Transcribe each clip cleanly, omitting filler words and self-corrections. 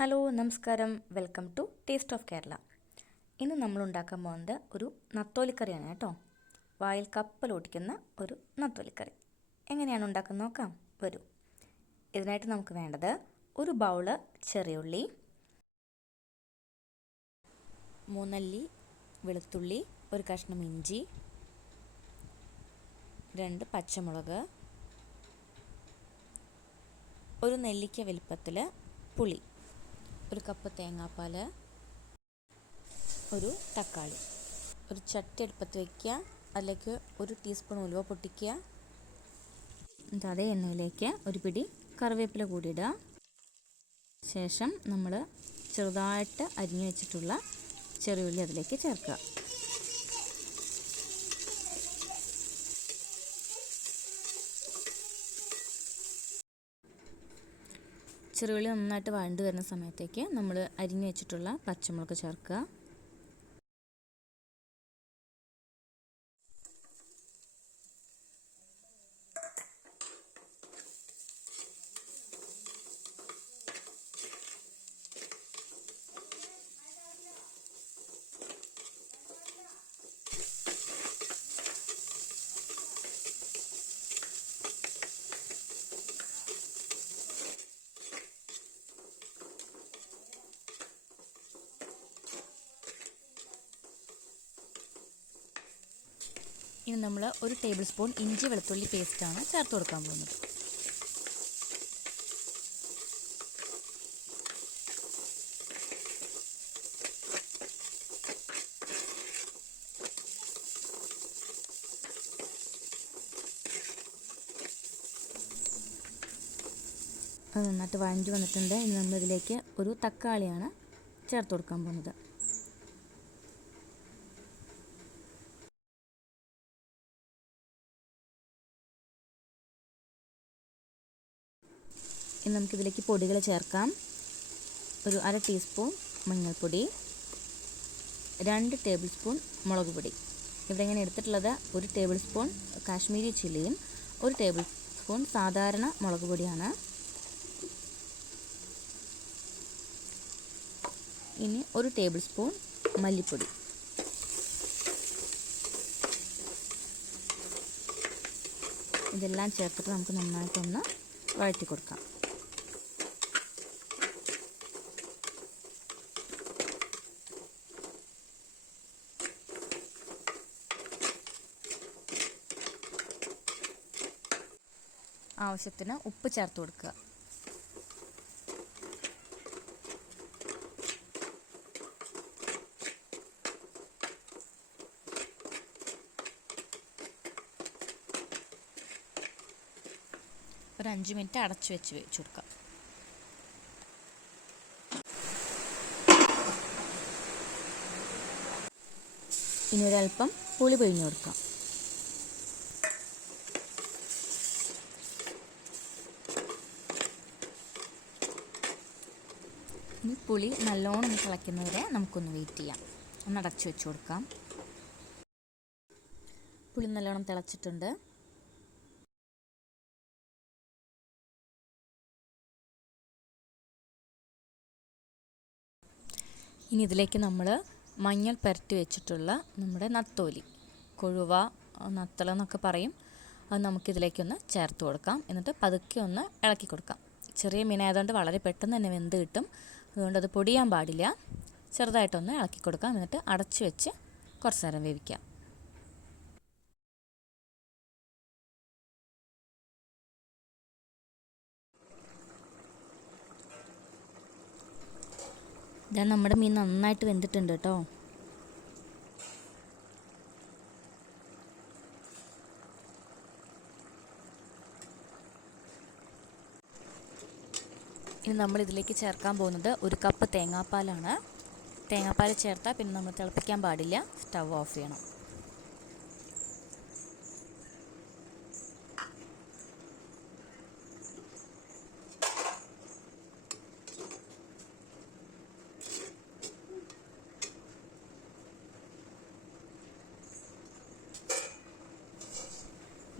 Hello നമസ്കാരം, welcome to taste of Kerala. ഇന്ന് നമ്മൾ ഉണ്ടാക്കാൻ പോകുന്നത് ഒരു നത്തോലിക്കറിയാണ് കേട്ടോ. വായിൽ കപ്പലോടിക്കുന്ന ഒരു നത്തോലിക്കറി. എങ്ങനെയാണ് ഉണ്ടാക്കുന്നത് നോക്കാം, വരൂ. ഇതിനായിട്ട് നമുക്ക് വേണ്ടത് ഒരു ബൗള് ചെറിയുള്ളി, 3 അല്ലി വെളുത്തുള്ളി, ഒരു കഷ്ണം ഇഞ്ചി, 2 പച്ചമുളക്, ഒരു നെല്ലിക്ക വലിപ്പത്തിൽ പുളി, ഒരു കപ്പ് തേങ്ങാപ്പാൽ, ഒരു തക്കാളി. ഒരു ചട്ടി അടുപ്പത്ത് വയ്ക്കുക, അതിലേക്ക് 1 ടീസ്പൂൺ ഉലുവ പൊട്ടിക്കുക. എന്നിട്ട് അതേ എണ്ണയിലേക്ക് ഒരു പിടി കറിവേപ്പില കൂടി ഇടുക. ശേഷം നമ്മൾ ചെറുതായിട്ട് അരിഞ്ഞു വെച്ചിട്ടുള്ള ചെറിയുള്ളി അതിലേക്ക് ചേർക്കുക. ചെറുള്ളി നന്നായിട്ട് വഴണ്ട് വരുന്ന സമയത്തേക്ക് നമ്മൾ അരിഞ്ഞു വെച്ചിട്ടുള്ള പച്ചമുളക് ചേർക്കുക. ഇനി നമ്മൾ 1 ടേബിൾ സ്പൂൺ ഇഞ്ചി വെളുത്തുള്ളി പേസ്റ്റാണ് ചേർത്ത് കൊടുക്കാൻ പോകുന്നത്. അത് നന്നായിട്ട് വഴണ്ടി വന്നിട്ടുണ്ട്. ഇനി നമ്മളിതിലേക്ക് ഒരു തക്കാളിയാണ് ചേർത്ത് കൊടുക്കാൻ പോകുന്നത്. ഇനി നമുക്കിതിലേക്ക് പൊടികൾ ചേർക്കാം. ഒരു 1/2 ടീസ്പൂൺ മഞ്ഞൾപ്പൊടി, 2 ടേബിൾ സ്പൂൺ മുളക് പൊടി. ഇവിടെ ഇങ്ങനെ എടുത്തിട്ടുള്ളത് 1 ടേബിൾ സ്പൂൺ കാശ്മീരി ചില്ലിയും 1 ടേബിൾ സ്പൂൺ സാധാരണ മുളക് പൊടിയാണ്. ഇനി 1 ടേബിൾ സ്പൂൺ മല്ലിപ്പൊടി. ഇതെല്ലാം ചേർത്തിട്ട് നമുക്ക് നന്നായിട്ടൊന്ന് വഴറ്റി കൊടുക്കാം. ആവശ്യത്തിന് ഉപ്പ് ചേർത്ത് കൊടുക്കുക. ഒരു 5 മിനിറ്റ് അടച്ചു വെച്ച് വേവിച്ച് കൊടുക്കാം. ഇനി ഒരല്പം പുളി പിഴിഞ്ഞ് കൊടുക്കാം. ഇനി പുളി നല്ലോണം ഒന്ന് തിളയ്ക്കുന്നവരെ നമുക്കൊന്ന് വെയിറ്റ് ചെയ്യാം. ഒന്ന് അടച്ചു വെച്ച് കൊടുക്കാം. പുളി നല്ലോണം തിളച്ചിട്ടുണ്ട്. ഇനി ഇതിലേക്ക് നമ്മൾ മഞ്ഞൾ പുരട്ടി വെച്ചിട്ടുള്ള നമ്മുടെ നത്തോലി, കൊഴുവ, നത്തൾ എന്നൊക്കെ പറയും, അത് നമുക്കിതിലേക്കൊന്ന് ചേർത്ത് കൊടുക്കാം. എന്നിട്ട് പതുക്കെ ഒന്ന് ഇളക്കി കൊടുക്കാം. ചെറിയ മീനായതുകൊണ്ട് വളരെ പെട്ടെന്ന് തന്നെ വെന്ത് കിട്ടും. അതുകൊണ്ട് അത് പൊടിയാൻ പാടില്ല. ചെറുതായിട്ടൊന്ന് ഇളക്കി കൊടുക്കാം. എന്നിട്ട് അടച്ചു വെച്ച് കുറച്ച് നേരം വേവിക്കാം. ഇതാ നമ്മുടെ മീൻ നന്നായിട്ട് വെന്തിട്ടുണ്ട് കേട്ടോ. ഇനി നമ്മൾ ഇതിലേക്ക് ചേർക്കാൻ പോകുന്നത് 1 കപ്പ് തേങ്ങാപ്പാലാണ്. തേങ്ങാപ്പാൽ ചേർത്താൽ പിന്നെ നമ്മൾ തിളപ്പിക്കാൻ പാടില്ല, സ്റ്റവ് ഓഫ് ചെയ്യണം.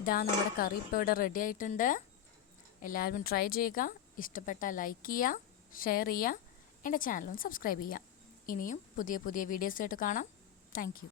ഇതാ നമ്മുടെ കറി ഇപ്പോൾ ഇവിടെ റെഡി ആയിട്ടുണ്ട്. എല്ലാവരും ട്രൈ ചെയ്യുക. ഇഷ്ടപ്പെട്ടാൽ ലൈക്ക് ചെയ്യുക, ഷെയർ ചെയ്യുക. എൻ്റെ ചാനലൊന്ന് സബ്സ്ക്രൈബ് ചെയ്യുക. ഇനിയും പുതിയ പുതിയ വീഡിയോസായിട്ട് കാണാം. Thank you.